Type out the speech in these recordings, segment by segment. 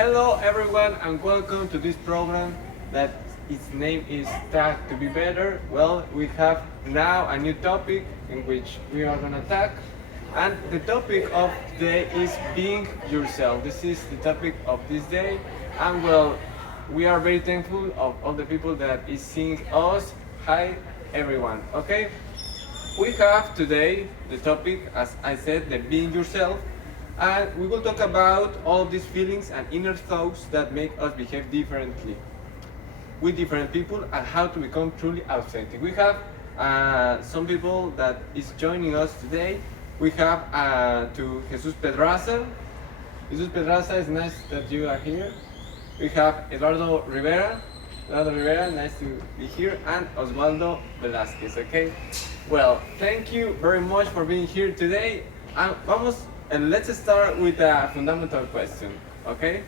Hello everyone and welcome to this program that its name is Tag to be Better. Well, we have now a new topic in which we are gonna tag, and the topic of today is being yourself. This is the topic of this day, and well, we are very thankful of all the people that is seeing us. Hi everyone, okay? We have today the topic, as I said, the being yourself, and we will talk about all of these feelings and inner thoughts that make us behave differently with different people and how to become truly authentic. We have some people that is joining us today. We have to Jesus Pedraza. Jesus Pedraza, it's nice that you are here. We have Eduardo Rivera. Eduardo Rivera, nice to be here, and Oswaldo VELAZQUEZ, okay? Well, thank you very much for being here today. Let's start with a fundamental question, okay?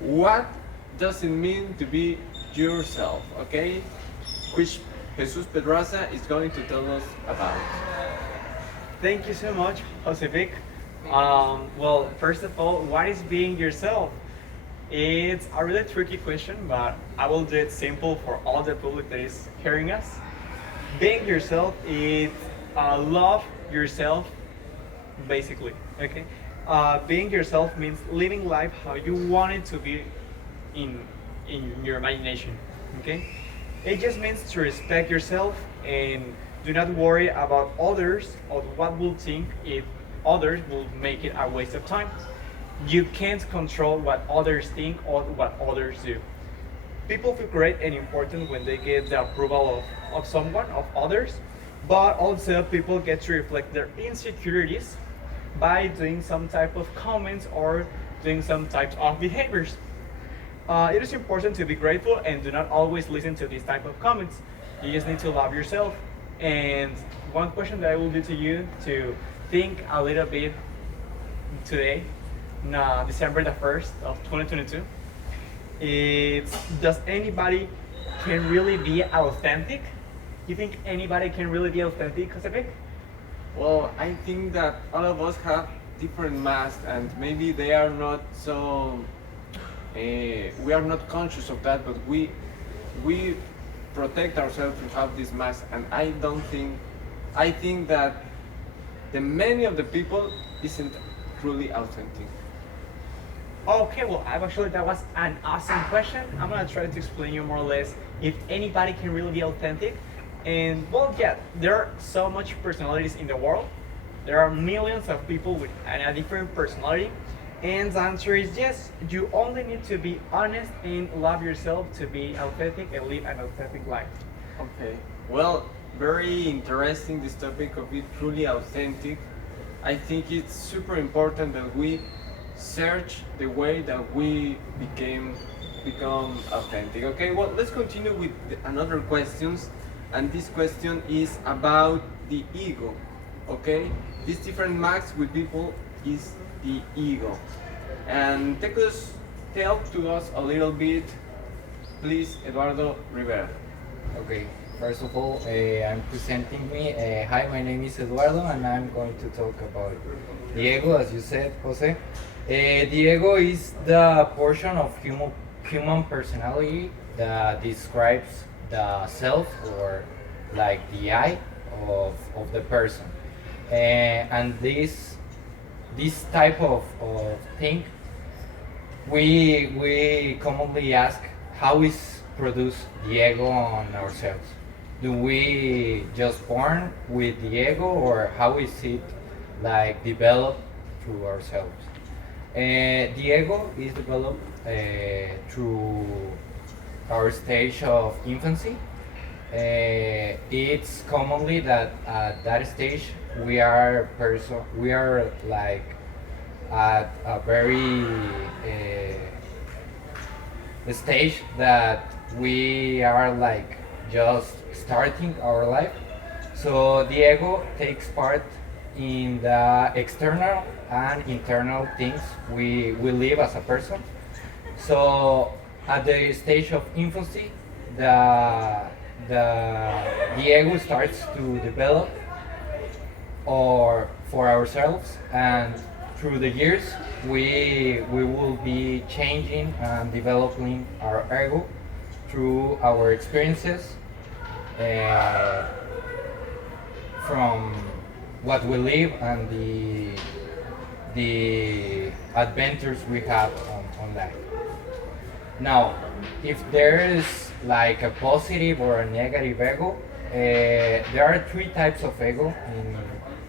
What does it mean to be yourself, okay? Which Jesus Pedraza is going to tell us about. Thank you so much, Jose Vic. Well, first of all, what is being yourself? It's a really tricky question, but I will do it simple for all the public that is hearing us. Being yourself is love yourself, basically. Okay. Being yourself means living life how you want it to be in your imagination. Okay. It just means to respect yourself and do not worry about others or what will think if others will make it a waste of time. You can't control what others think or what others do. People feel great and important when they get the approval of someone, of others, but also people get to reflect their insecurities by doing some type of comments or doing some types of behaviors. It is important to be grateful and do not always listen to these type of comments. You just need to love yourself. And one question that I will do to you to think a little bit today, December the 1st of 2022, it's, does anybody can really be authentic? You think anybody can really be authentic, Jose? Well, I think that all of us have different masks, and maybe they are not so. We are not conscious of that, but we protect ourselves to have this mask, and I think that the many of the people isn't truly authentic. Okay, well, actually that was an awesome question. I'm gonna try to explain you more or less if anybody can really be authentic. And well, yeah, there are so much personalities in the world. There are millions of people with a different personality. And the answer is yes, you only need to be honest and love yourself to be authentic and live an authentic life. Okay. Well, very interesting this topic of being truly authentic. I think it's super important that we search the way that we become authentic. Okay, well, let's continue with another questions, and this question is about the ego. Okay, these different marks with people is the ego, and tell to us a little bit, please, Eduardo Rivera. Okay, first of all, I'm presenting me. Hi, my name is Eduardo, and I'm going to talk about the ego, as you said, Jose. The ego is the portion of human personality that describes the self, or like the I of the person. And this type of thing, we commonly ask how is produced the ego on ourselves. Do we just born with the ego, or how is it like developed through ourselves? The ego is developed through our stage of infancy. It's commonly that at that stage we are like at a very stage that we are like just starting our life. So the ego takes part in the external and internal things we live as a person. So at the stage of infancy, the ego starts to develop or for ourselves, and through the years, we will be changing and developing our ego through our experiences, uh, from what we live and the adventures we have on life. Now, if there is like a positive or a negative ego, there are three types of ego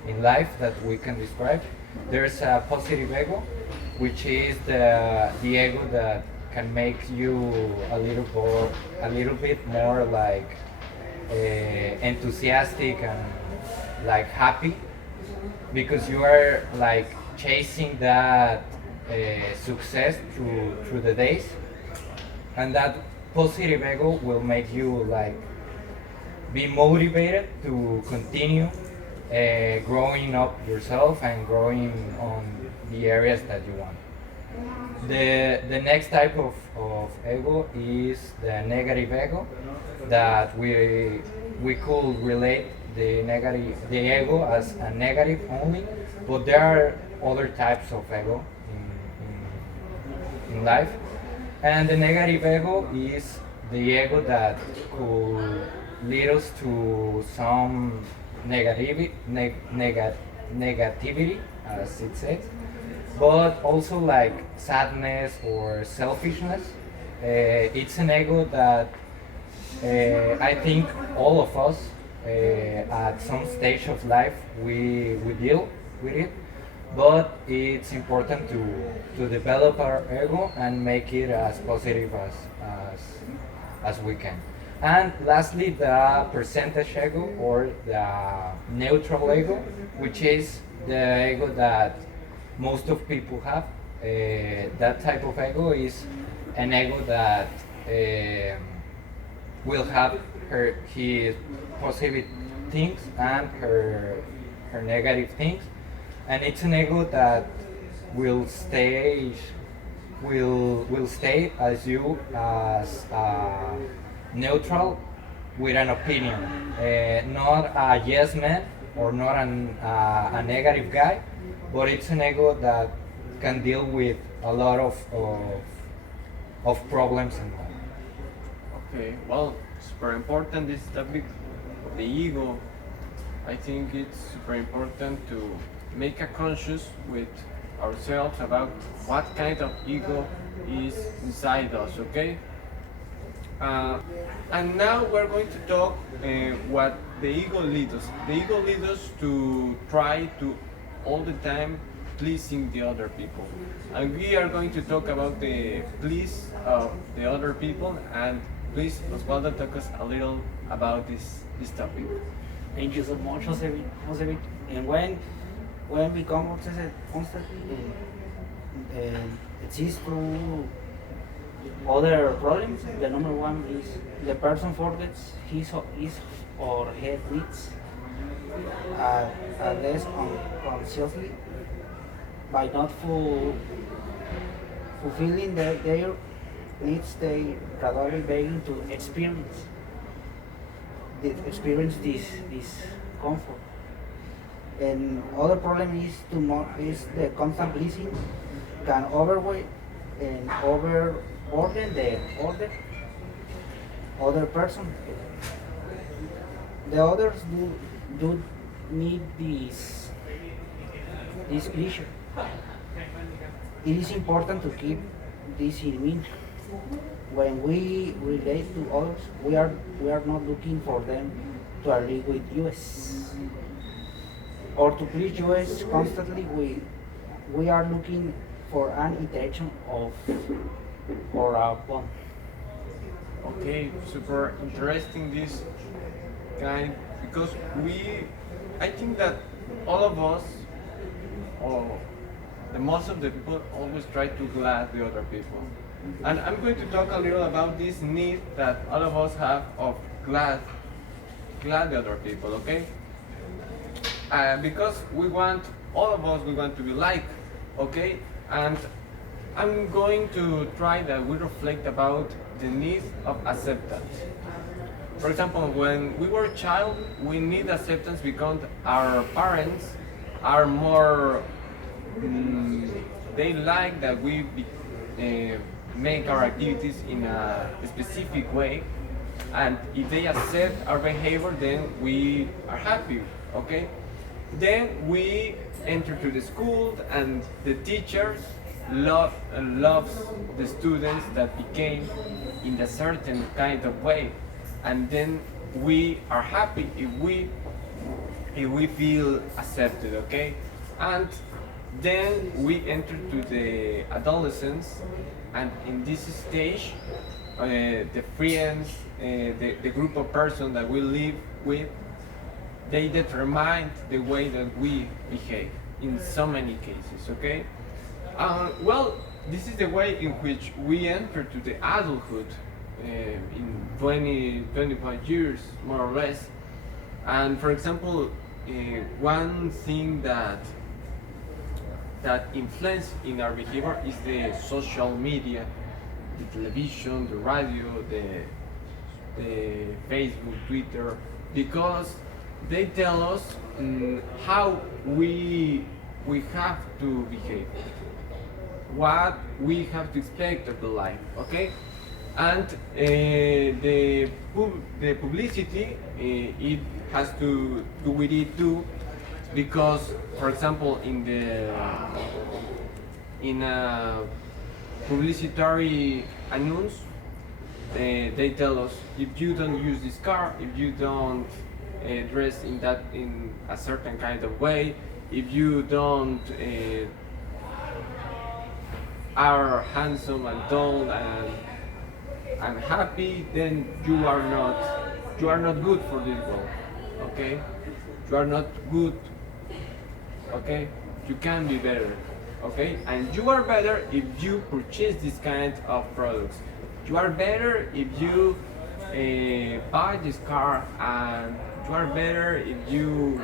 in life that we can describe. There's a positive ego, which is the ego that can make you a little bit more like enthusiastic and like happy, because you are like chasing that success through the days, and that positive ego will make you like be motivated to continue growing up yourself and growing on the areas that you want. The next type of ego is the negative ego, that we could relate the ego as a negative only, but there are other types of ego in life. And the negative ego is the ego that could lead us to some negativity, as it says, but also like sadness or selfishness. It's an ego that I think all of us at some stage of life we deal with it, but it's important to develop our ego and make it as positive as we can. And lastly, the percentage ego or the neutral ego, which is the ego that most of people have. That type of ego is an ego that will have his positive things and her negative things, and it's an ego that will stay as you as neutral with an opinion, not a yes man or not a negative guy, but it's an ego that can deal with a lot of problems in life. Okay, well, super important this topic, the ego. I think it's super important to make a conscious with ourselves about what kind of ego is inside us, okay? And now we're going to talk what the ego leads us. The ego leads us to try to all the time pleasing the other people. And we are going to talk about the please of the other people, and please, Oswaldo, talk us a little about this topic. Thank you so much, Jose. And when we come obsessed constantly, exist through other problems. The number one is the person forgets his or her needs, less consciously, by not fulfilling their needs. They gradually begin to experience this comfort. And other problem is the constant pleasing can overweight and overburden the other person. The others do need this pleasure. It is important to keep this in mind. When we relate to others, we are not looking for them to agree with us or to please us constantly. We are looking for an interaction or a bond. Okay, super interesting this kind, because I think that all of us, or the most of the people, always try to glad the other people. And I'm going to talk a little about this need that all of us have of glad the other people, okay? Because all of us, we want to be liked, okay? And I'm going to try that we reflect about the need of acceptance. For example, when we were a child, we need acceptance because our parents are more mm, they like that we make our activities in a specific way, and if they accept our behavior, then we are happy, okay? Then we enter to the school, and the teachers loves the students that became in a certain kind of way, and then we are happy if we feel accepted, okay? And then we enter to the adolescence, and in this stage, the friends, the group of persons that we live with, they determine the way that we behave in so many cases, okay? Well, this is the way in which we enter to the adulthood in 25 years, more or less. And for example, one thing that influence in our behavior is the social media, the television, the radio, the Facebook, Twitter, because they tell us how we have to behave, what we have to expect of the life, okay? And the publicity, it has to do with it too, because, for example, in a publicitary announce, they tell us, if you don't use this car, if you don't dress in a certain kind of way, if you don't are handsome and tall and happy, then you are not good for this world, okay? You are not good, okay? You can be better, okay? And you are better if you purchase this kind of products. You are better if you buy this car, and you are better if you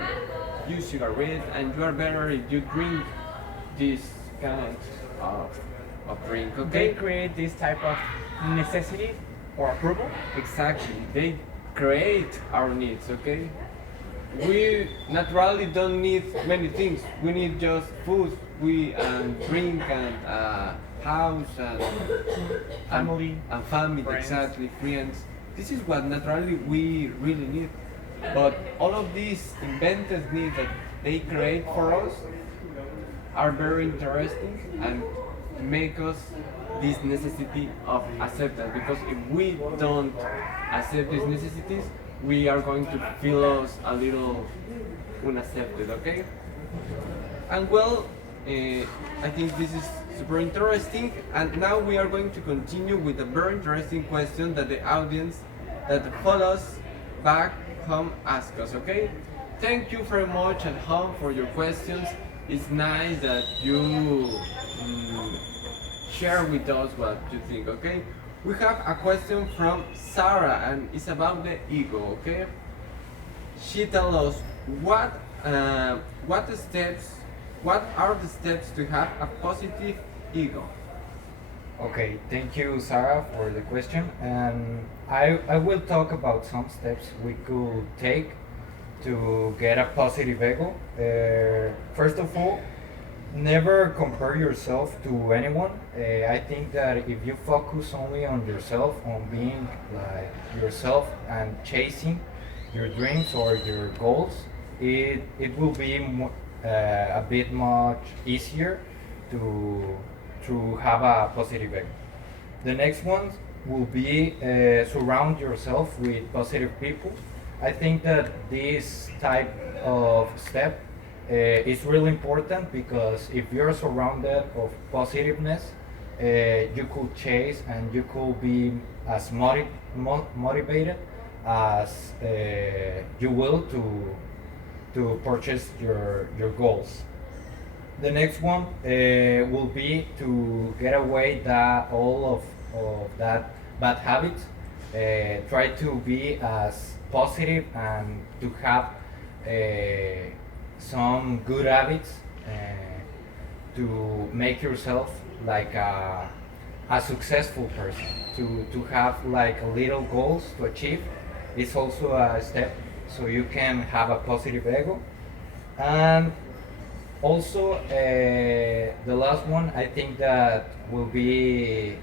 use cigarettes, and you are better if you drink this kind of drink, okay? They create this type of necessity or approval. Exactly, they create our needs, okay? We naturally don't need many things. We need just food, drink, and house, and Family, family, friends. exactly, friends. This is what naturally we really need. But all of these invented needs that they create for us are very interesting and make us this necessity of acceptance, because if we don't accept these necessities, we are going to feel us a little unaccepted, okay? And well, I think this is super interesting, and now we are going to continue with a very interesting question that the audience that follows back home ask us, okay? Thank you very much at home for your questions. It's nice that you share with us what you think, okay? We have a question from Sarah, and it's about the ego, okay? She tells us what are the steps to have a positive ego? Okay, thank you, Sarah, for the question. And I will talk about some steps we could take to get a positive ego. First of all, never compare yourself to anyone. I think that if you focus only on yourself, on being like yourself and chasing your dreams or your goals, it will be a bit much easier to have a positive ego. The next one will be surround yourself with positive people. I think that this type of step is really important, because if you're surrounded of positiveness, you could chase and you could be as motivated as you will to purchase your goals. The next one will be to get away all of that bad habits. Try to be as positive and to have some good habits to make yourself like a successful person. To have like little goals to achieve is also a step, so you can have a positive ego. And Also, the last one, I think that will be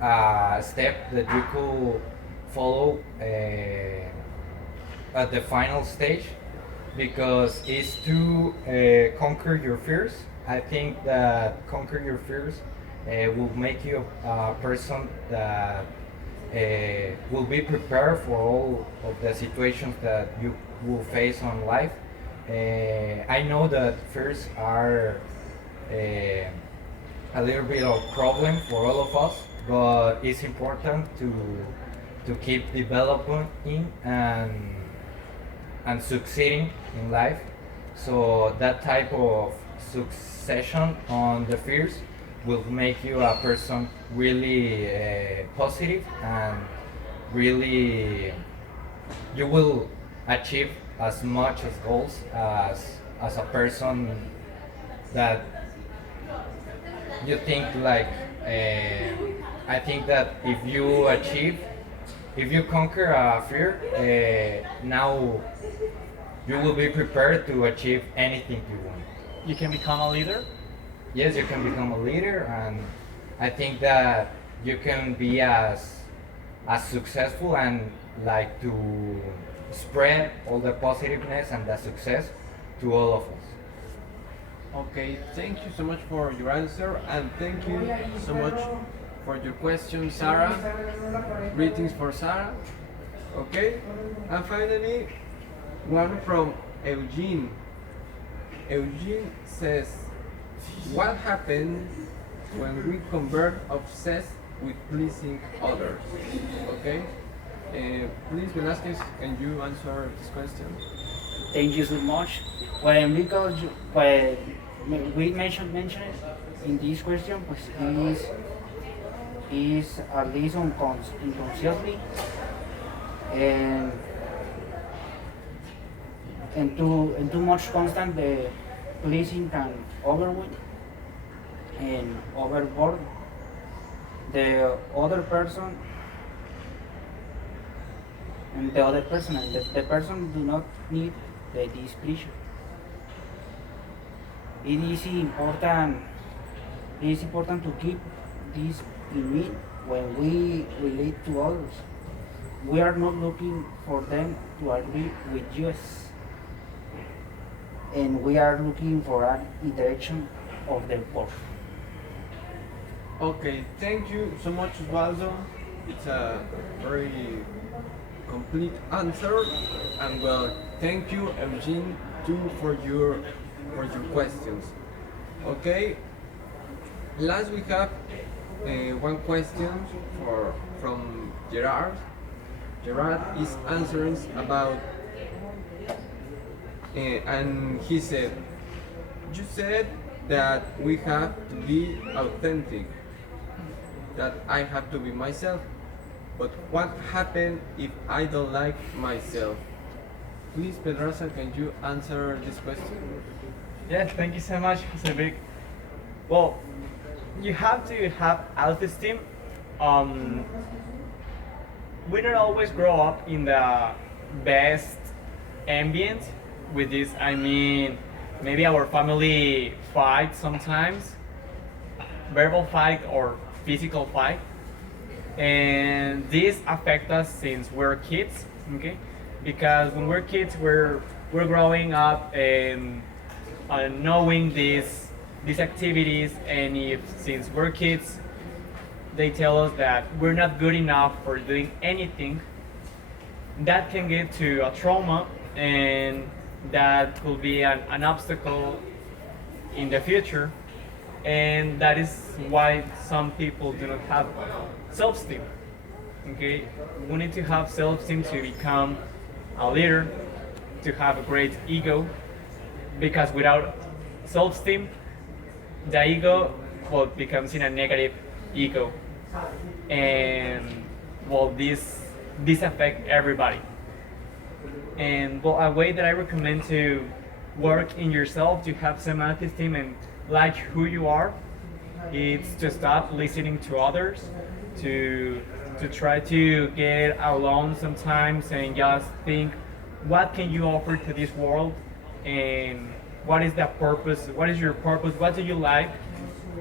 a step that you could follow at the final stage, because it's to conquer your fears. I think that conquer your fears will make you a person that will be prepared for all of the situations that you will face on life. I know that fears are a little bit of problem for all of us, but it's important to keep developing and succeeding in life. So that type of succession on the fears will make you a person really positive, and really you will achieve as much as goals as a person that you think like. I think that if you conquer a fear, now you will be prepared to achieve anything you want. You can become a leader. Yes, you can become a leader, and I think that you can be as successful and like to spread all the positiveness and the success to all of us. Okay, thank you so much for your answer, and thank you so much for your question, Sarah. Greetings for Sarah. Okay, and finally, one from Eugene. Eugene says, what happens when we convert obsessed with pleasing others? Okay, please, Velazquez, can you answer this question? Thank you so much. When we mentioned it in this question, pues is at least unconsciously, and too much constant the pleasing can overwhelm and overboard the other person, and the person do not need the displeasure. It is important to keep this in mind when we relate to others. We are not looking for them to agree with us, and we are looking for an interaction of them both. Okay, thank you so much, Oswaldo. It's a very complete answer, and well, thank you, Eugene, too, for your questions. Okay, last we have one question from Gerard. Gerard is answering about, and he said, you said that we have to be authentic, that I have to be myself, but what happens if I don't like myself? Please, Pedraza, can you answer this question? Yes, thank you so much, Jose Vic. Well, you have to have self-esteem. We don't always grow up in the best ambient with this. I mean, maybe our family fight sometimes, verbal fight or physical fight, and this affects us since we're kids. Okay, because when we're kids, we're growing up and knowing these activities, and if since we're kids they tell us that we're not good enough for doing anything, that can get to a trauma, and that could be an obstacle in the future, and that is why some people do not have self-esteem. Okay, we need to have self-esteem to become a leader, to have a great ego, because without self-esteem, the ego becomes in a negative ego, and well, this affects everybody. And well, a way that I recommend to work in yourself to have some self-esteem and like who you are, it's to stop listening to others, to try to get alone sometimes and just think what can you offer to this world, and what is the purpose, what is your purpose, what do you like.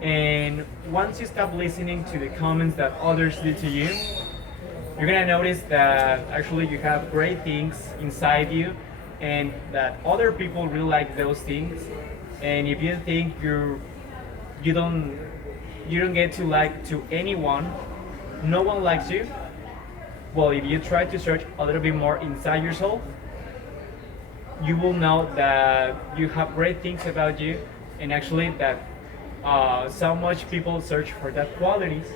And once you stop listening to the comments that others do to you, you're gonna notice that actually you have great things inside you and that other people really like those things. And if you think you don't get to like to anyone, no one likes you. Well, if you try to search a little bit more inside yourself, you will know that you have great things about you, and actually that so much people search for that qualities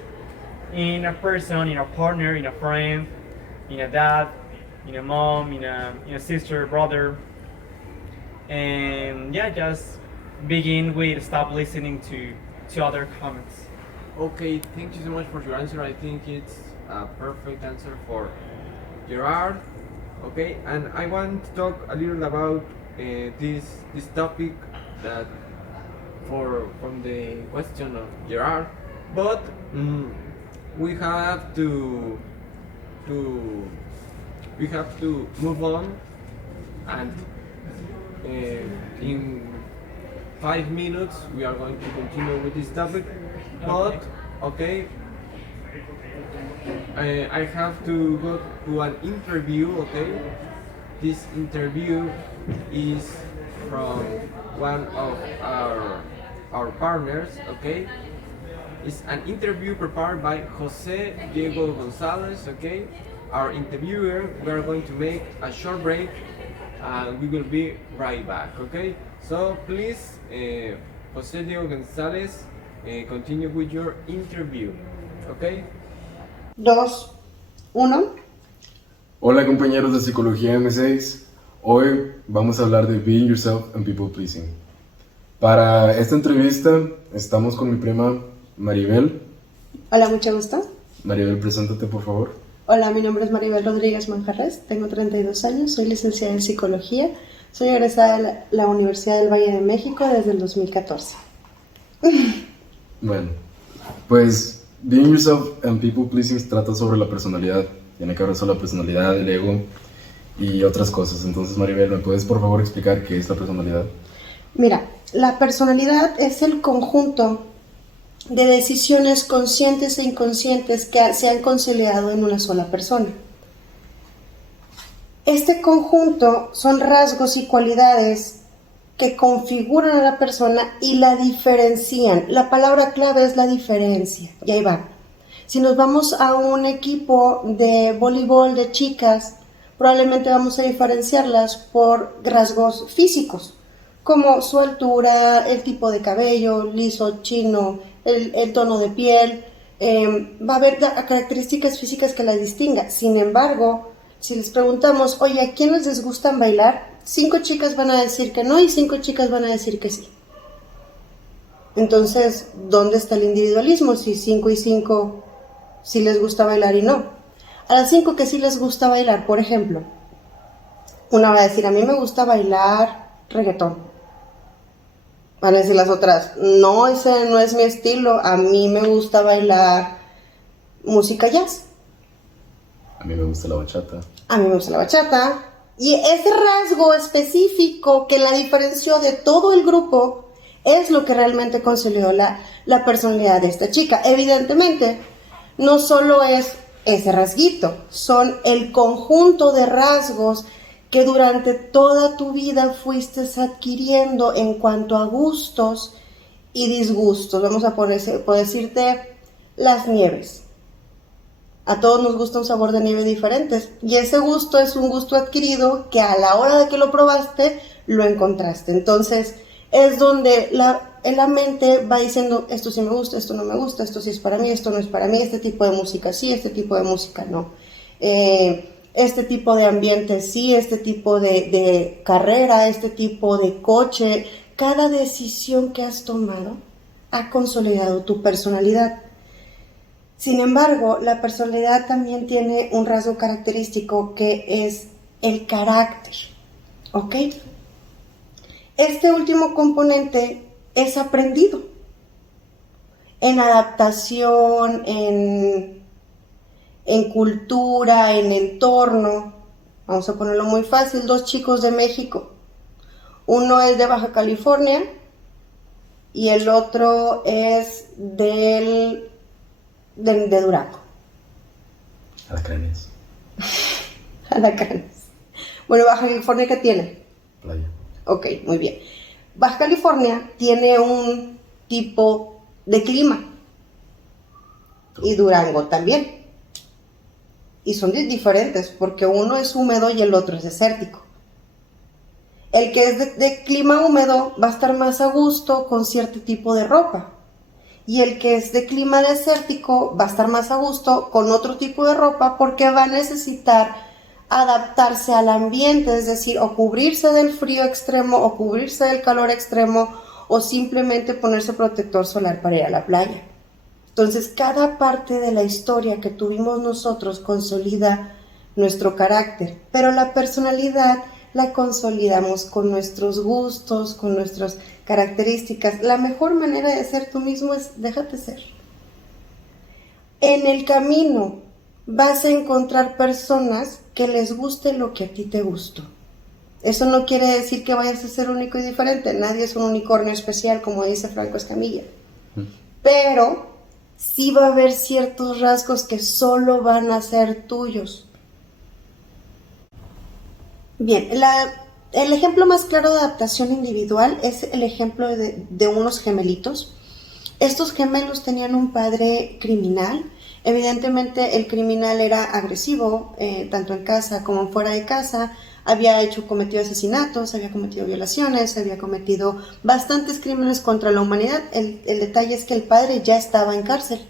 in a person, in a partner, in a friend, in a dad, in a mom, in a sister, brother. And yeah, just begin with stop listening to other comments. Okay, thank you so much for your answer. I think it's a perfect answer for Gerard. Okay, and I want to talk a little about this topic that from the question of Gerard, but we have to move on, and in 5 minutes we are going to continue with this topic. But okay, I have to go to an interview. Okay, this interview is from one of our partners. Okay, it's an interview prepared by Jose Diego Gonzalez. Okay, our interviewer. We are going to make a short break, and we will be right back. Okay, so please, Jose Diego Gonzalez, continue with your interview. Okay. 2, 1. Hola compañeros de Psicología M6, hoy vamos a hablar de Being Yourself and People Pleasing. Para esta entrevista estamos con mi prima Maribel. Hola, mucho gusto. Maribel, preséntate por favor. Hola, mi nombre es Maribel Rodríguez Manjarres, tengo 32 años, soy licenciada en Psicología, soy egresada de la Universidad del Valle de México desde el 2014. Bueno, pues Being Yourself and People Pleasing trata sobre la personalidad, tiene que ver sobre la personalidad, el ego y otras cosas. Entonces Maribel, ¿me puedes por favor explicar qué es la personalidad? Mira, la personalidad es el conjunto de decisiones conscientes e inconscientes que se han consolidado en una sola persona. Este conjunto son rasgos y cualidades que configuran a la persona y la diferencian. La palabra clave es la diferencia, y ahí va. Si nos vamos a un equipo de voleibol de chicas, probablemente vamos a diferenciarlas por rasgos físicos, como su altura, el tipo de cabello, liso, chino, el tono de piel. Va a haber características físicas que las distingan. Sin embargo, si les preguntamos, oye, ¿a quiénes les gustan bailar? 5 chicas van a decir que no y 5 chicas van a decir que sí. Entonces, ¿dónde está el individualismo? Si 5 y 5 sí les gusta bailar y no. A las 5 que sí les gusta bailar, por ejemplo, una va a decir, a mí me gusta bailar reggaetón. Van a decir las otras, no, ese no es mi estilo, a mí me gusta bailar música jazz. A mí me gusta la bachata. A mí me gusta la bachata. Y ese rasgo específico que la diferenció de todo el grupo es lo que realmente consolidó la personalidad de esta chica. Evidentemente, no solo es ese rasguito, son el conjunto de rasgos que durante toda tu vida fuiste adquiriendo en cuanto a gustos y disgustos. Vamos a poder decirte las nieves. A todos nos gusta un sabor de nieve diferentes y ese gusto es un gusto adquirido que a la hora de que lo probaste, lo encontraste. Entonces es donde la mente va diciendo, esto sí me gusta, esto no me gusta, esto sí es para mí, esto no es para mí, este tipo de música sí, este tipo de música no. Este tipo de ambiente sí, este tipo de carrera, este tipo de coche. Cada decisión que has tomado ha consolidado tu personalidad. Sin embargo, la personalidad también tiene un rasgo característico que es el carácter, ¿ok? Este último componente es aprendido en adaptación, en cultura, en entorno. Vamos a ponerlo muy fácil, 2 chicos de México. Uno es de Baja California y el otro es de Durango. Alacranes. Alacranes. Bueno, Baja California, ¿qué tiene? Playa. Ok, muy bien. Baja California tiene un tipo de clima y Durango también. Y son diferentes porque uno es húmedo y el otro es desértico. El que es de clima húmedo va a estar más a gusto con cierto tipo de ropa. Y el que es de clima desértico va a estar más a gusto con otro tipo de ropa porque va a necesitar adaptarse al ambiente, es decir, o cubrirse del frío extremo o cubrirse del calor extremo o simplemente ponerse protector solar para ir a la playa. Entonces, cada parte de la historia que tuvimos nosotros consolida nuestro carácter, pero la personalidad la consolidamos con nuestros gustos, con nuestras características. La mejor manera de ser tú mismo es déjate ser. En el camino vas a encontrar personas que les guste lo que a ti te gustó. Eso no quiere decir que vayas a ser único y diferente. Nadie es un unicornio especial, como dice Franco Escamilla. Pero sí va a haber ciertos rasgos que solo van a ser tuyos. Bien, el ejemplo más claro de adaptación individual es el ejemplo de unos gemelitos. Estos gemelos tenían un padre criminal. Evidentemente el criminal era agresivo, tanto en casa como fuera de casa. Había cometido asesinatos, había cometido violaciones, había cometido bastantes crímenes contra la humanidad. El detalle es que el padre ya estaba en cárcel.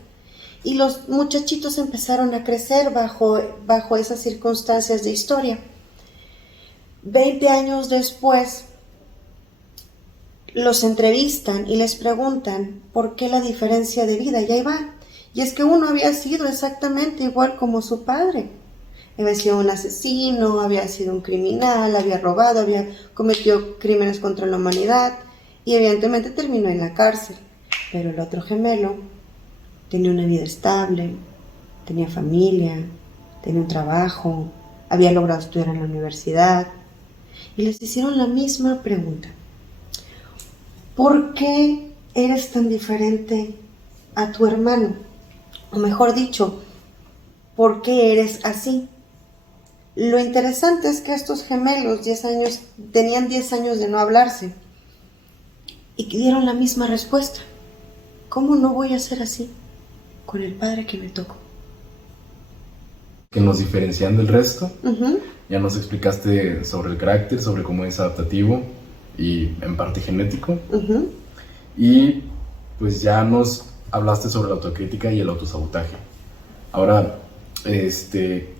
Y los muchachitos empezaron a crecer bajo esas circunstancias de historia. 20 años después, los entrevistan y les preguntan por qué la diferencia de vida, y ahí va. Y es que uno había sido exactamente igual como su padre. Había sido un asesino, había sido un criminal, había robado, había cometido crímenes contra la humanidad y evidentemente terminó en la cárcel. Pero el otro gemelo tenía una vida estable, tenía familia, tenía un trabajo, había logrado estudiar en la universidad. Y les hicieron la misma pregunta. ¿Por qué eres tan diferente a tu hermano? O mejor dicho, ¿por qué eres así? Lo interesante es que estos gemelos tenían 10 años de no hablarse y dieron la misma respuesta. ¿Cómo no voy a ser así con el padre que me tocó? Que nos diferencian del resto. Uh-huh. Ya nos explicaste sobre el carácter, sobre cómo es adaptativo y en parte genético. Uh-huh. Y pues ya nos hablaste sobre la autocrítica y el autosabotaje. Ahora,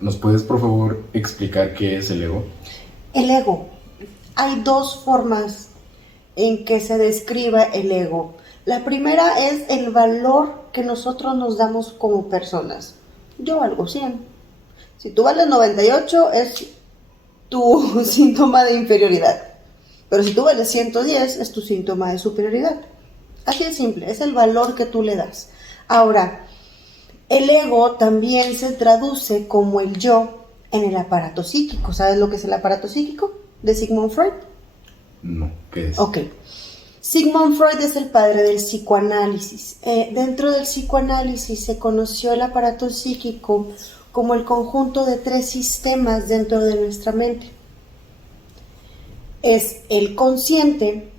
¿nos puedes por favor explicar qué es el ego? El ego. Hay dos formas en que se describe el ego. La primera es el valor que nosotros nos damos como personas. Yo valgo 100. Si tú vales 98 es tu síntoma de inferioridad. Pero si tú vales 110 es tu síntoma de superioridad. Así de simple, es el valor que tú le das. Ahora, el ego también se traduce como el yo en el aparato psíquico. ¿Sabes lo que es el aparato psíquico de Sigmund Freud? No, ¿qué es? Ok. Sigmund Freud es el padre del psicoanálisis. Dentro del psicoanálisis se conoció el aparato psíquico como el conjunto de 3 sistemas dentro de nuestra mente. Es el consciente,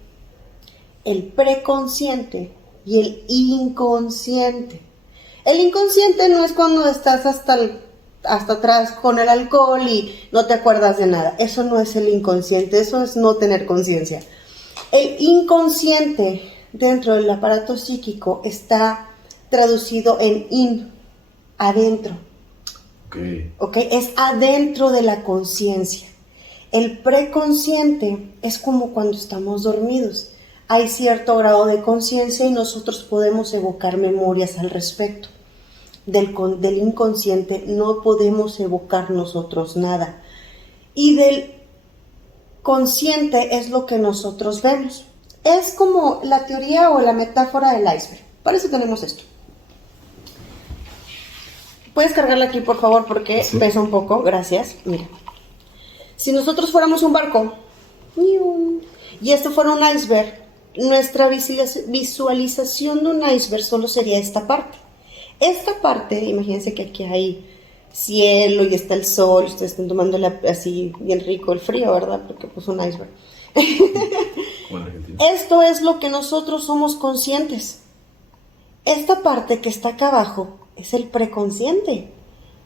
el preconsciente y el inconsciente. El inconsciente no es cuando estás hasta atrás con el alcohol y no te acuerdas de nada. Eso no es el inconsciente, eso es no tener conciencia. El inconsciente dentro del aparato psíquico está traducido en adentro. Okay, es adentro de la conciencia. El preconsciente es como cuando estamos dormidos. Hay cierto grado de conciencia y nosotros podemos evocar memorias al respecto. Del inconsciente no podemos evocar nosotros nada. Y del consciente es lo que nosotros vemos. Es como la teoría o la metáfora del iceberg. Para eso tenemos esto. ¿Puedes cargarla aquí, por favor? Porque sí, pesa un poco. Gracias. Mira. Si nosotros fuéramos un barco y esto fuera un iceberg, nuestra visualización de un iceberg solo sería esta parte. Esta parte, imagínense que aquí hay cielo y está el sol, ustedes están tomando así bien rico el frío, ¿verdad? Porque pues un iceberg. Esto es lo que nosotros somos conscientes. Esta parte que está acá abajo es el preconsciente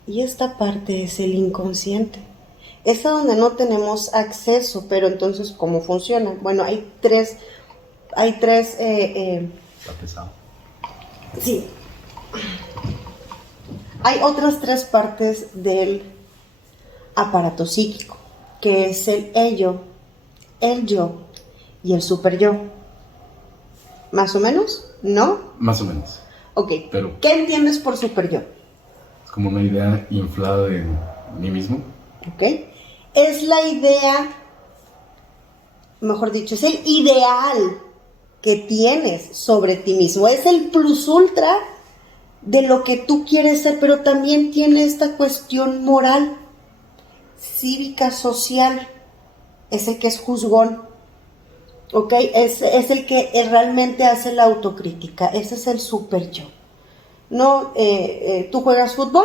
y esta parte es el inconsciente. Es a donde no tenemos acceso, pero entonces, ¿cómo funciona? Bueno, hay tres. Está pesado. Sí. Hay otras 3 partes del aparato psíquico, que es el ello, el yo y el super yo. ¿Más o menos? ¿No? Más o menos. Ok. Pero ¿qué entiendes por super yo? es como una idea inflada de mí mismo. Ok. Es la idea, mejor dicho, es el ideal que tienes sobre ti mismo. Es el plus ultra de lo que tú quieres ser, pero también tiene esta cuestión moral, cívica, social. Es el que es juzgón, ¿ok? Es el que realmente hace la autocrítica. Ese es el super yo. No, tú juegas fútbol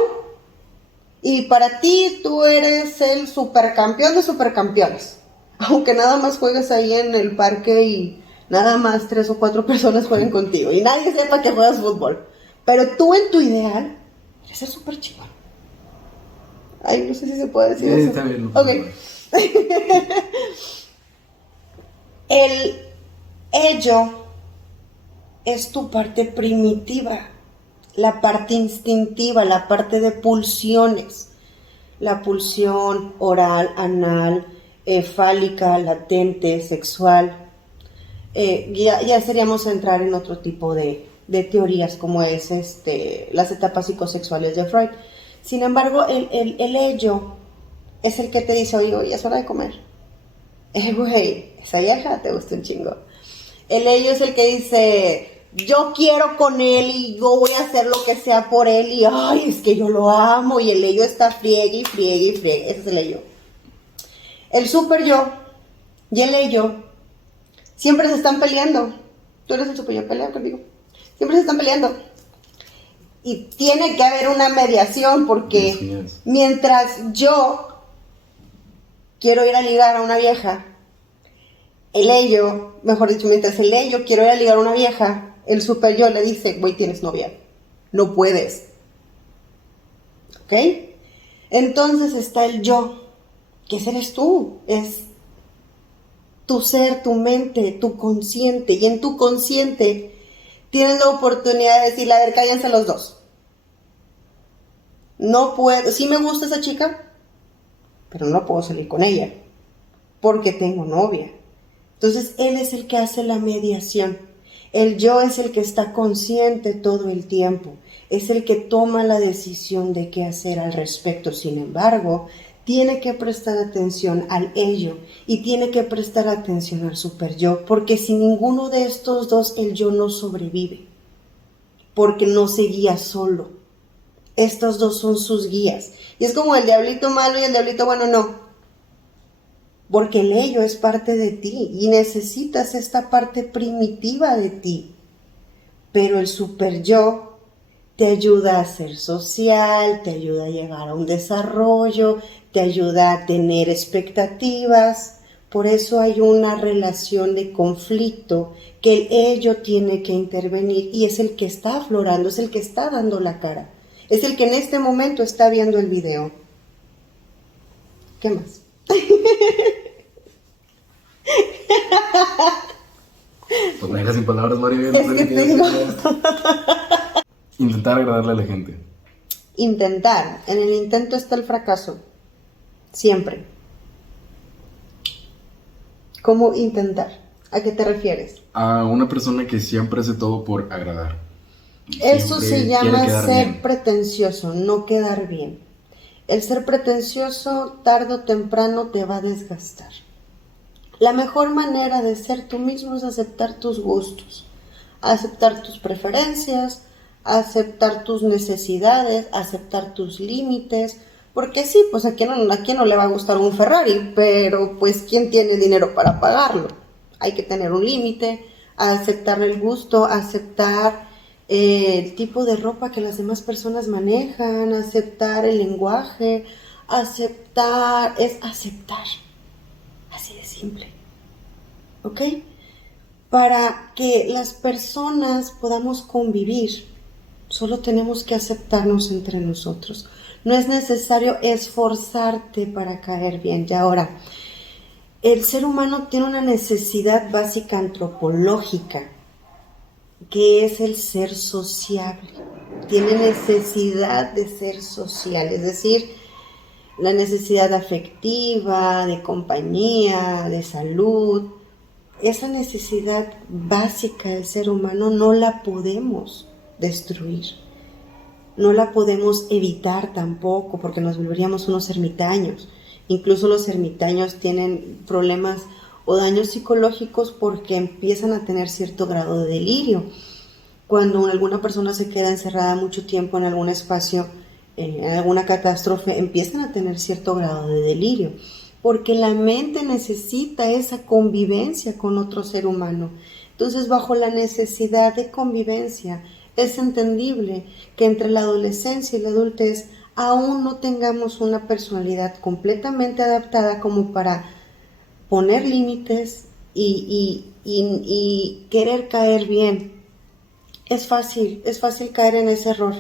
y para ti tú eres el supercampeón de supercampeones, aunque nada más juegues ahí en el parque y nada más 3 o 4 personas jueguen contigo y nadie sepa que juegas fútbol. Pero tú en tu ideal eres el súper chingón. Ay, no sé si se puede decir eso. Está bien. Ok. El ello es tu parte primitiva, la parte instintiva, la parte de pulsiones. La pulsión oral, anal, fálica, latente, sexual. Ya seríamos entrar en otro tipo de teorías como es las etapas psicosexuales de Freud. Sin embargo, el ello es el que te dice, oye, es hora de comer. Güey, esa vieja te gusta un chingo. El ello es el que dice, yo quiero con él y yo voy a hacer lo que sea por él y ay, es que yo lo amo, y el ello está friegue y friegue y friegue. Ese es el ello. El super yo y el ello siempre se están peleando. Tú eres el super yo, pelea conmigo. Siempre se están peleando. Y tiene que haber una mediación porque mientras yo quiero ir a ligar a una vieja, el ello, mejor dicho, mientras el ello quiero ir a ligar a una vieja, el super yo le dice, güey, tienes novia, no puedes. ¿Ok? Entonces está el yo, que ese eres tú, es tu ser, tu mente, tu consciente, y en tu consciente tienes la oportunidad de decirle, a ver, cállense los dos. No puedo, sí me gusta esa chica, pero no puedo salir con ella, porque tengo novia. Entonces, él es el que hace la mediación. El yo es el que está consciente todo el tiempo. Es el que toma la decisión de qué hacer al respecto. Sin embargo, tiene que prestar atención al ello y tiene que prestar atención al super yo, porque sin ninguno de estos dos, el yo no sobrevive, porque no se guía solo. Estos dos son sus guías. Y es como el diablito malo y el diablito bueno, no. Porque el ello es parte de ti y necesitas esta parte primitiva de ti. Pero el super yo te ayuda a ser social, te ayuda a llegar a un desarrollo, te ayuda a tener expectativas. Por eso hay una relación de conflicto que el ello tiene que intervenir y es el que está aflorando, es el que está dando la cara. Es el que en este momento está viendo el video. ¿Qué más? Pues me dejas sin palabras, María. Es que tengo... Intentar agradarle a la gente. Intentar. En el intento está el fracaso. Siempre. ¿Cómo intentar? ¿A qué te refieres? A una persona que siempre hace todo por agradar. Eso se llama ser bien. pretencioso, no quedar bien. El ser pretencioso tarde o temprano te va a desgastar. La mejor manera de ser tú mismo es aceptar tus gustos, aceptar tus preferencias, aceptar tus necesidades, aceptar tus límites, porque sí, pues a quién no le va a gustar un Ferrari, pero pues ¿quién tiene dinero para pagarlo? hay que tener un límite, aceptar el gusto, aceptar el tipo de ropa que las demás personas manejan, aceptar el lenguaje, aceptar, así de simple, ¿ok? Para que las personas podamos convivir, solo tenemos que aceptarnos entre nosotros. No es necesario esforzarte para caer bien. Y ahora, el ser humano tiene una necesidad básica antropológica, que es el ser sociable. Tiene necesidad de ser social, es decir, la necesidad afectiva, de compañía, de salud. Esa necesidad básica del ser humano no la podemos destruir. No la podemos evitar tampoco, porque nos volveríamos unos ermitaños. Incluso los ermitaños tienen problemas o daños psicológicos porque empiezan a tener cierto grado de delirio. Cuando alguna persona se queda encerrada mucho tiempo en algún espacio, en alguna catástrofe, empiezan a tener cierto grado de delirio, porque la mente necesita esa convivencia con otro ser humano. Entonces, bajo la necesidad de convivencia, es entendible que entre la adolescencia y la adultez aún no tengamos una personalidad completamente adaptada como para poner límites y querer caer bien. Es fácil caer en ese error.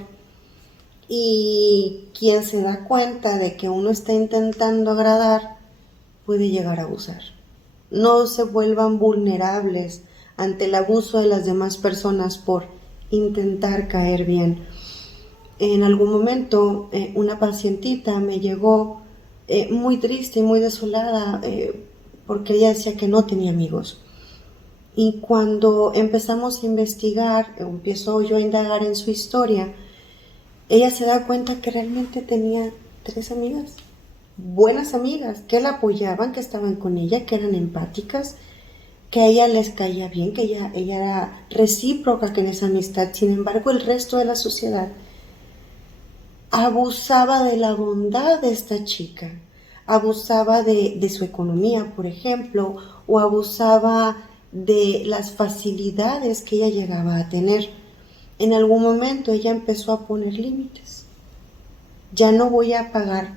Y quien se da cuenta de que uno está intentando agradar puede llegar a abusar. No se vuelvan vulnerables ante el abuso de las demás personas por intentar caer bien. En algún momento una pacientita me llegó muy triste y muy desolada porque ella decía que no tenía amigos. Y cuando empezamos a investigar, empiezo yo a indagar en su historia, ella se da cuenta que realmente tenía 3 amigas, buenas amigas, que la apoyaban, que estaban con ella, que eran empáticas, que a ella les caía bien, que ella era recíproca en esa amistad. Sin embargo, el resto de la sociedad abusaba de la bondad de esta chica, abusaba de su economía, por ejemplo, o abusaba de las facilidades que ella llegaba a tener. En algún momento ella empezó a poner límites. Ya no voy a pagar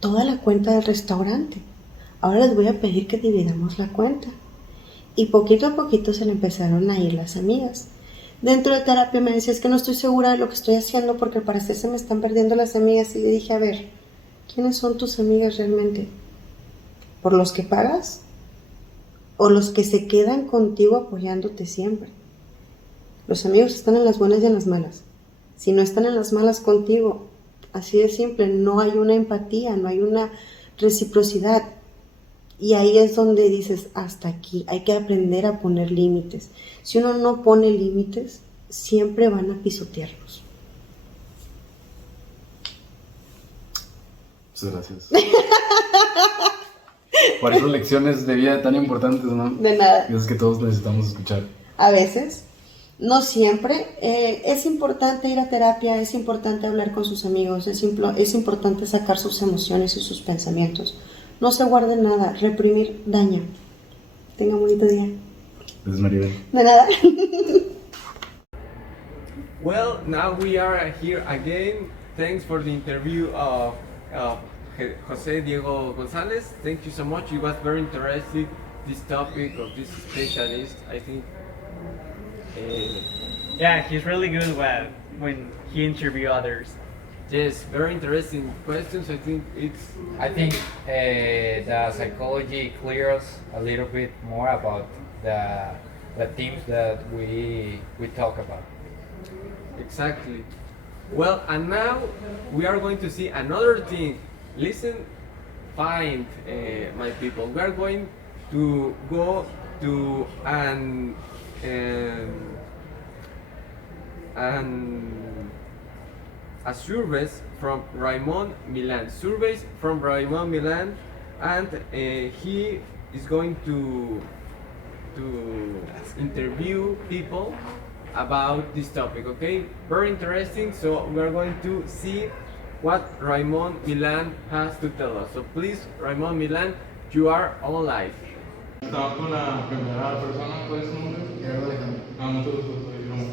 toda la cuenta del restaurante. Ahora les voy a pedir que dividamos la cuenta. Y poquito a poquito se le empezaron a ir las amigas. Dentro de terapia me decía, es que no estoy segura de lo que estoy haciendo porque al parecer se me están perdiendo las amigas. Y le dije, a ver, ¿quiénes son tus amigas realmente? ¿Por los que pagas? ¿O los que se quedan contigo apoyándote siempre? Los amigos están en las buenas y en las malas. Si no están en las malas contigo, así de simple, no hay una empatía, no hay una reciprocidad. Y ahí es donde dices, hasta aquí, hay que aprender a poner límites. Si uno no pone límites, siempre van a pisotearlos. Muchas gracias. Por esas lecciones de vida tan importantes, ¿no? De nada. Esas que todos necesitamos escuchar. A veces, no siempre. Es importante ir a terapia, es importante hablar con sus amigos, es importante sacar sus emociones y sus pensamientos. No se guarden nada, reprimir daña. Tenga un bonito día. Gracias, Maribel. De nada. Well, now we are here again. Thanks for the interview of Jose Diego Gonzalez. Thank you so much. It was very interesting, this topic of this specialist. I think. Yeah, he's really good when he interviews others. Yes, very interesting questions. I think the psychology clears a little bit more about the themes that we talk about. Exactly. Well, and now we are going to see another thing. Listen, find my people. We are going to go to a surveys from RAMON Milan. Surveys from RAMON Milan, and he is going to interview people about this topic. Okay, very interesting. So we are going to see what RAMON Milan has to tell us. So please, RAMON Milan, you are on live. Estamos con la primera persona, ¿cuál es su nombre? Alejandro. Mucho gusto, soy Ramón.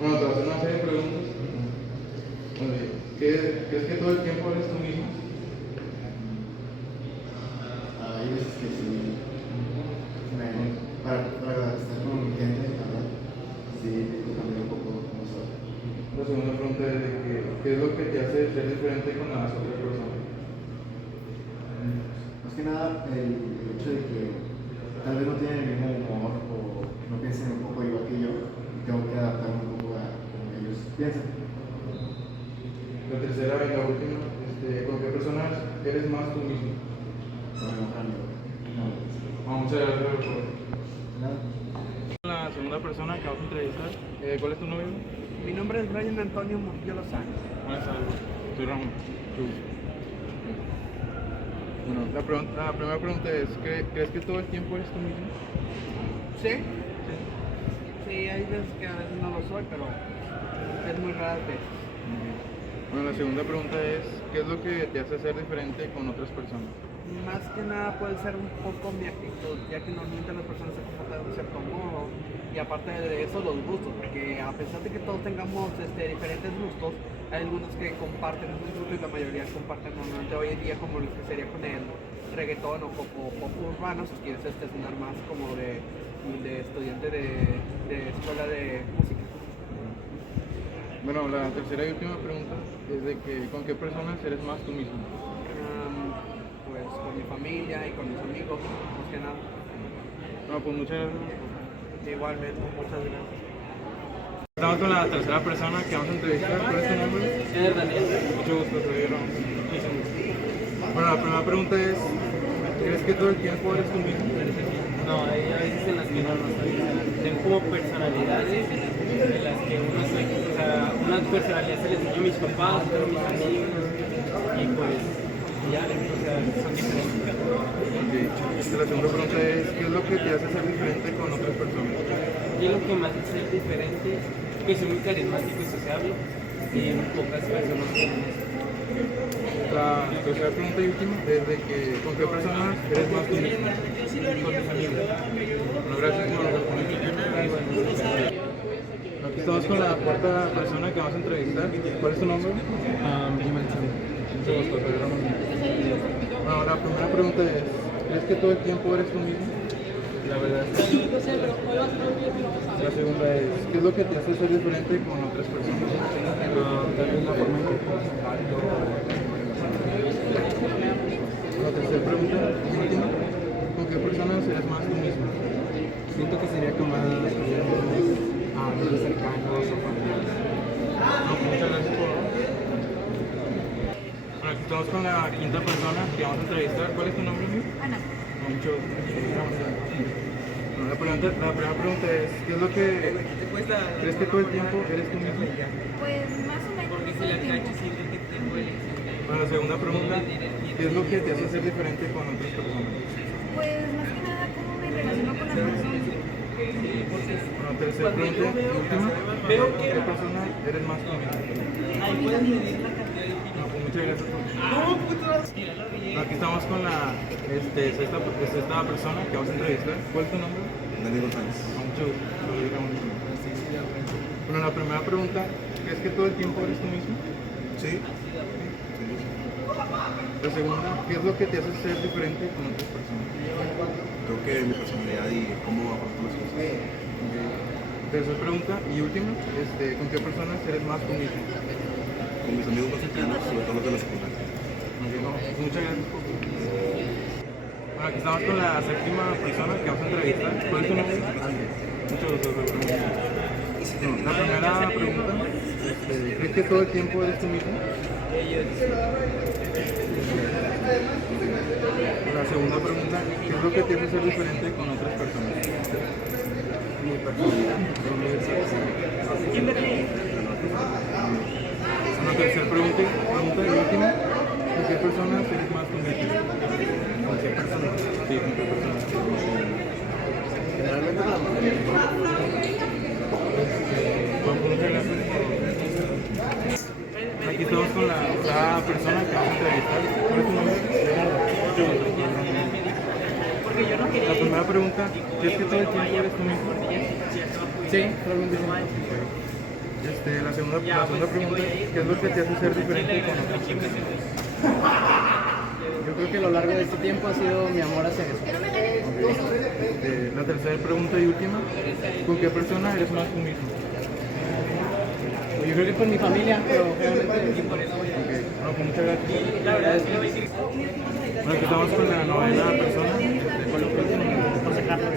Bueno, te voy a hacer una serie de preguntas. ¿Crees que todo el tiempo eres tú mismo? Hay veces que sí, para estar con mi gente, la verdad, sí, tengo que cambiar un poco como soy. La segunda pregunta es de que, ¿qué es lo que te hace ser diferente con las otras personas? Más que nada, el hecho de que tal vez no tienen el mismo humor o no piensen un poco igual que yo, y tengo que adaptarme un poco a como ellos piensan. La tercera y la última, ¿con qué personas eres más tú mismo? Con mi mejor amigo. Muchas gracias por Nada. la segunda persona que vamos a entrevistar. ¿Cuál es tu nombre? Mi nombre es Brian Antonio Murillo Lozano. Buenas tardes, soy Ramón. Bueno, la primera pregunta es, ¿crees que todo el tiempo eres tú mismo? ¿Sí? Sí, hay veces que a veces no lo soy, pero es muy raro veces. Bueno, la segunda pregunta es, ¿qué es lo que te hace ser diferente con otras personas? Más que nada puede ser un poco mi actitud, ya que normalmente las personas se comportan de cierto modo, y aparte de eso los gustos, porque a pesar de que todos tengamos diferentes gustos, hay algunos que comparten un gusto y la mayoría comparten normalmente hoy en día como lo que sería con el reggaetón o pop urbano, si quieres sonar más como de estudiante de escuela de música. Bueno, la tercera y última pregunta es de que, ¿con qué personas eres más tú mismo? Pues con mi familia y con mis amigos, más que nada. No, pues muchas gracias. Igualmente, muchas gracias. Estamos con la tercera persona que vamos a entrevistar. ¿Cuál es tu nombre? HERNANDEZ. Mucho gusto, soy Ramón. Bueno, la primera pregunta es, ¿crees que todo el tiempo eres tú mismo? No, hay a veces en las que no soy. Tengo como personalidades en las que uno soy, o sea, unas personalidades se les enseño a mis papás, otras a mis amigos, y pues ya, o sea, son diferentes. Okay. La segunda pregunta es, ¿qué es lo que te hace ser diferente con otras personas? Y lo que más hace ser diferente es que soy muy carismático y sociable, y pocas personas tienen eso. La tercera pregunta y última es de que, ¿con qué personas eres más tú mismo? Con mis amigos. Bueno, gracias por responder. Aquí estamos con la cuarta persona que vamos a entrevistar. ¿Cuál es tu nombre? Mucho gusto, soy Ramón. Bueno, la primera pregunta es, ¿crees que todo el tiempo eres tú mismo? La verdad es que La segunda es, ¿qué es lo que te hace ser diferente con otras personas? tal vez la forma en que La tercera pregunta y última, ¿con qué personas eres más tú mismo? siento que sería con más amigos cercanos o familiares. Muchas gracias por... Bueno, aquí estamos con la quinta persona que vamos a entrevistar. ¿Cuál es tu nombre, amigo? Ana. Mucho gusto. Bueno, la primera pregunta es, ¿qué es lo que crees que todo el tiempo eres tú mismo? Pues más o menos. Porque si la cacho siento que tengo el Bueno, la segunda pregunta, ¿qué es lo que te hace ser diferente con otras personas? Pues más que nada cómo me relaciono con las personas. Bueno, la tercera pregunta y última, veo ¿con qué persona eres más tú mismo? ahí puedes medir la cantidad de No, pues muchas gracias por... Aquí estamos con la sexta persona que vamos a entrevistar. ¿Cuál es tu nombre? Daniel González. Mucho gusto. Soy Ramón. Bueno, la primera pregunta, ¿crees que todo el tiempo eres tú mismo? Sí. La segunda, ¿qué es lo que te hace ser diferente con otras personas? Creo que mi personalidad y cómo afronto las cosas. Tercera pregunta y última, ¿con qué personas eres más tú mismo? Con mis amigos más cercanos, sobre todo los de la secundaria. Muchas gracias. Bueno, aquí estamos con la séptima persona que vamos a entrevistar. ¿Cuál es tu nombre? Mucho gusto. La primera pregunta, ¿crees que todo el tiempo eres tú mismo? La segunda pregunta, ¿qué es lo que te hace ser diferente con otras personas? Mi personalidad. La tercera pregunta y última, ¿con qué personas eres más tú mismo? ¿Con qué personas? Sí, ¿con qué personas? Generalmente la mujer. Aquí estamos con la persona que vamos a entrevistar. ¿Cuál es tu nombre? La primera pregunta, ¿crees que todo el tiempo eres tú mismo? Sí, realmente sí. La segunda pregunta, ¿qué es lo que te hace ser diferente con otras personas? Yo creo que a lo largo de este tiempo ha sido mi amor hacia eso. La tercera pregunta y última, ¿con qué persona eres más tú mismo? Yo creo que con mi familia, pero realmente Bueno, pues muchas gracias. Bueno, aquí estamos con la novena persona. ¿Cuál es tu nombre? José Carlos.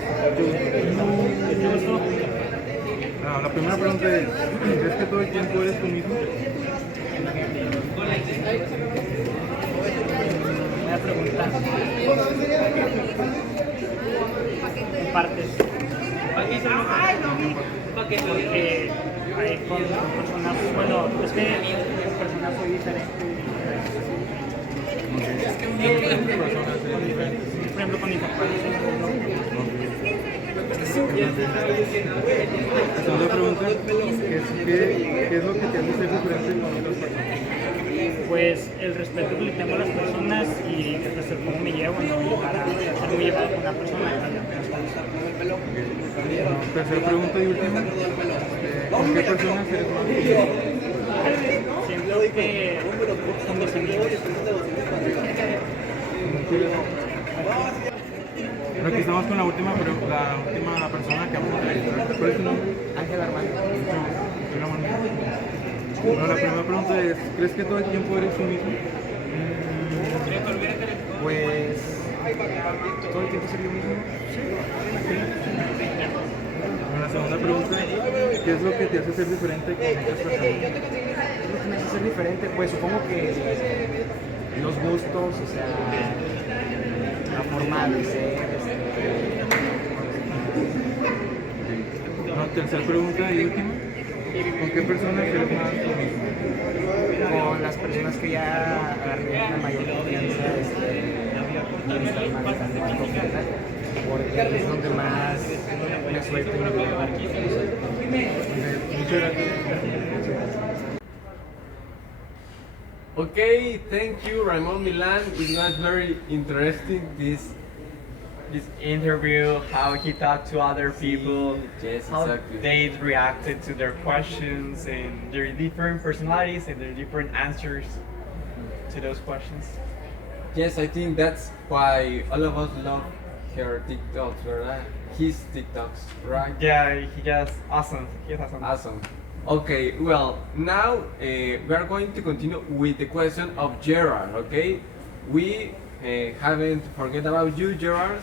La primera pregunta es, ¿crees que todo el tiempo eres tú mismo? Voy a preguntar. En partes. Porque con personas, bueno, es que con personas soy diferente. Por ejemplo, con mi papá. La segunda pregunta es, ¿qué es lo que te hace ser diferente con otras personas? Pues el respeto que le tengo a las personas y pues, el cómo me llevo, ¿no? Para ser muy llevado con una persona. Tercera pregunta y última, ¿con qué personas eres más feliz? Siento que con mis amigos. Bueno, aquí estamos con la última persona que vamos a entrevistar. ¿Cuál es tu nombre? Ángel Armando. Bueno, la primera pregunta es, ¿crees que todo el tiempo eres tú mismo? Pues todo el tiempo ser yo mismo. Bueno, la segunda pregunta, ¿qué es lo que te hace ser diferente con otras personas? Lo que me hace ser diferente, pues supongo que los gustos, o sea, la forma de ser. Bueno, tercera pregunta y última, ¿con qué personas eres más tú mismo? Con las personas que ya agarré la mayor confianza, y estar manejando más confianza, porque es donde más me suelto y me libero. Muchas gracias. Okay, thank you, Ramon Milan. It was very interesting this Interview, how he talked to other people, Yes, how exactly. they reacted to their questions and their different personalities and their different answers to those questions. Yes, I think that's why all of us love her TikToks, right? His TikToks, right? Yeah, he just awesome. He's awesome. Awesome. Okay, well, now we are going to continue with the question of Gerard, okay? We haven't forget about you, Gerard.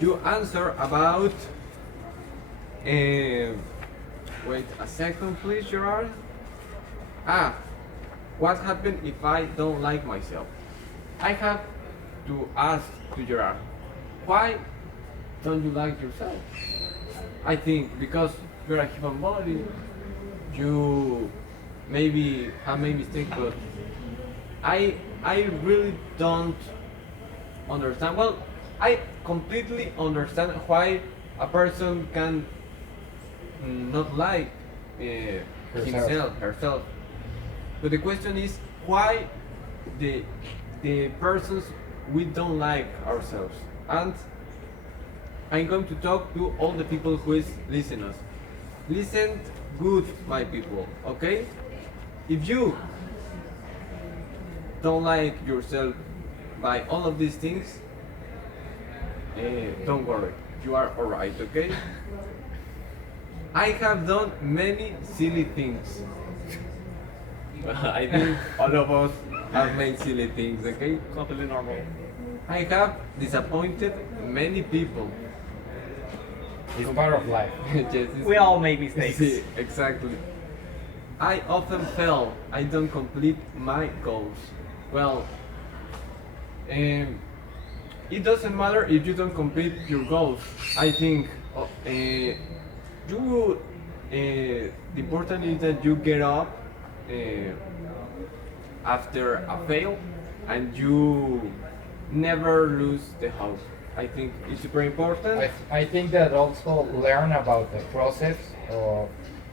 You answer about... wait a second, please, Gerard. What happens if I don't like myself? I have to ask to Gerard, why don't you like yourself? I think because you're a human body, you maybe have made mistakes, but I really don't understand. Well, I completely understand why a person can not like herself. But the question is why the persons we don't like ourselves. And I'm going to talk to all the people who is listening us. Listen good, my people, okay? If you don't like yourself by all of these things, don't worry, you are alright, okay? I have done many silly things. I think all of us have made silly things, okay? Completely normal. I have disappointed many people. It's part of life. Yes, it's- We all make mistakes. See, exactly. I often fail. I don't complete my goals. Well, it doesn't matter if you don't complete your goals. I think the important is that you get up after a fail and you never lose the hope. I think it's super important. I think that also learn about the process of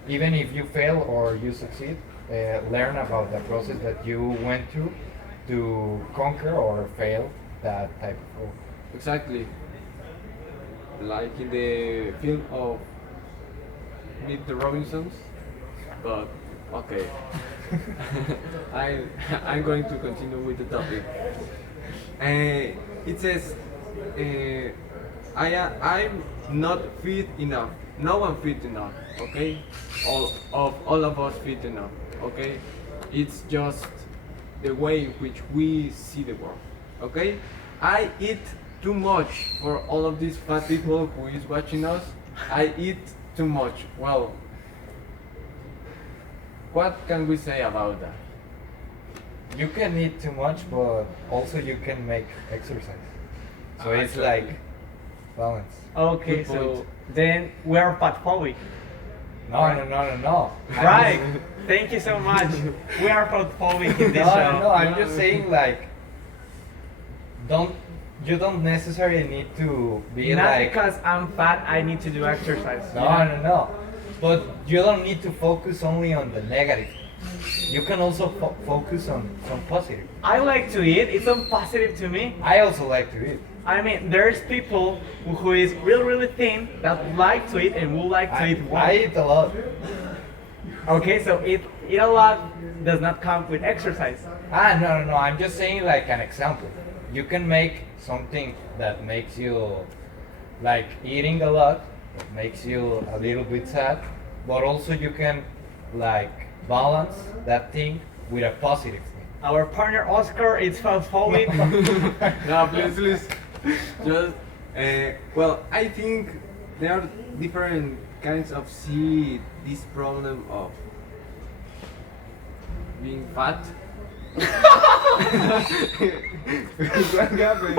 even if you fail or you succeed, learn about the process that you went through to conquer or fail that type of. Exactly. like in the film of Meet the Robinsons, but okay. I I'm going to continue with the topic. It says I'm not fit enough. No one fit enough. Okay, all of us fit enough. Okay, it's just the way in which we see the world. Okay, I eat too much for all of these fat people who is watching us. I eat too much. Well, what can we say about that? You can eat too much, but also you can make exercise. So it's Exactly. like balance. Okay, Good so point. then we are fatphobic. No. Right. Thank you so much. We are fatphobic in this show. No, I'm just saying like, you don't necessarily need to be Not like. because I'm fat, I need to do exercise. No. But you don't need to focus only on the negative. You can also focus on some positive. I like to eat. It's so positive to me. I also like to eat. I mean, there's people who is really thin that like to eat and will like to eat more. I eat a lot. Okay, so eat a lot does not come with exercise. No. I'm just saying like an example. You can make something that makes you like eating a lot, that makes you a little bit sad, but also you can like balance that thing with a positive thing. Our partner Oscar is fatphobic. No, please. Just, well, I think there are different kinds of see this problem of being fat. What happened?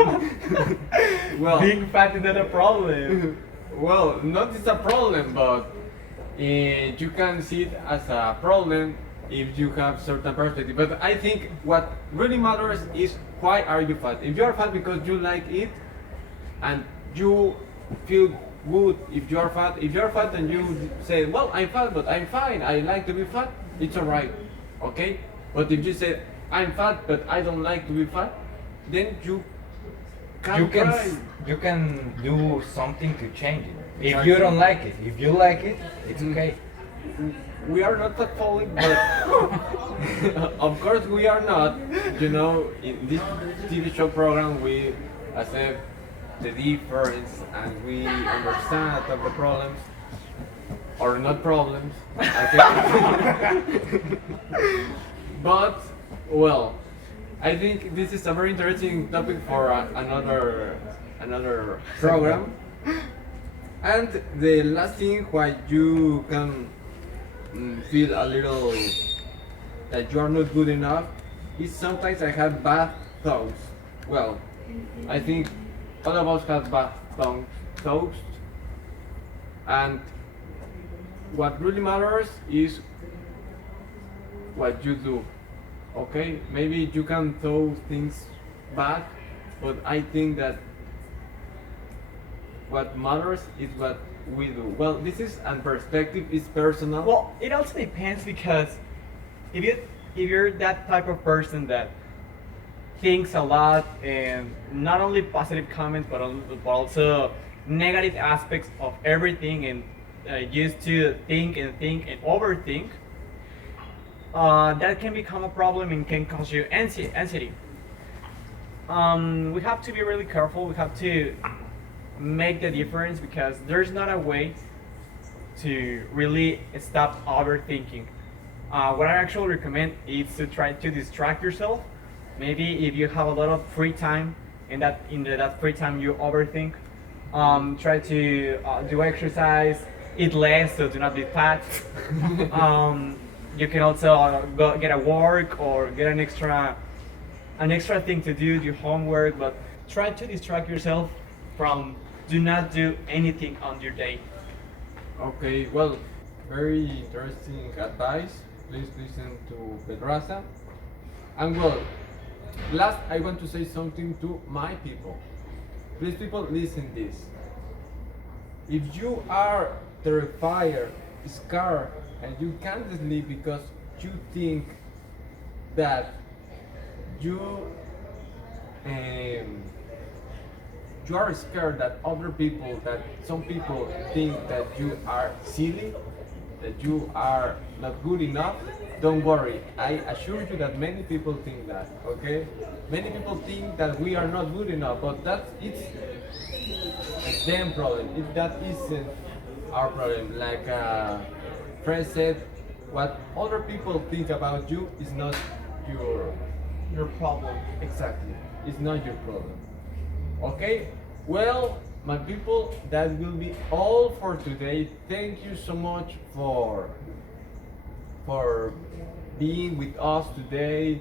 Well, Being fat is not a problem. well, not it's a problem, but you can see it as a problem if you have certain perspective. But I think what really matters is why are you fat? If you are fat because you like it and you feel good if you are fat, and you say, well, I'm fat, but I'm fine, I like to be fat, it's alright, okay? But if you say, I'm fat, but I don't like to be fat, then you can't try. You can do something to change it. If you don't like it, if you like it, it's okay. We are not Catholic, but of course we are not. You know, in this TV show program, we accept the difference and we understand of the problems or not problems. Okay. But well, I think this is a very interesting topic for another program. And the last thing why you can feel a little that you are not good enough is sometimes I have bad thoughts. Well, I think all of us have bad thoughts, and what really matters is what you do. Okay, maybe you can throw things bad, but I think that what matters is what we do. Well, this is a perspective, it's personal. Well, it also depends because if you're that type of person that thinks a lot and not only positive comments but also negative aspects of everything and used to think and overthink, that can become a problem and can cause you anxiety. We have to be really careful. We have to make the difference because there's not a way to really stop overthinking. What I actually recommend is to try to distract yourself. Maybe if you have a lot of free time and that in that free time you overthink, try to do exercise, eat less so do not be fat. You can also go get a work or get an extra thing to do homework, but try to distract yourself from do not do anything on your day. Okay, well, very interesting advice. Please listen to PEDRAZA. And well, last I want to say something to my people. Please people listen this. If you are terrified, scared, and you can't sleep because you think that you are scared that some people think that you are silly, that you are not good enough, don't worry. I assure you that many people think that, okay? Many people think that we are not good enough, but it's a them problem. That isn't our problem. Like friend said, what other people think about you is not your problem. Exactly, it's not your problem. Okay, well, my people, that will be all for today. Thank you so much for being with us today.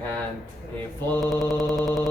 And follow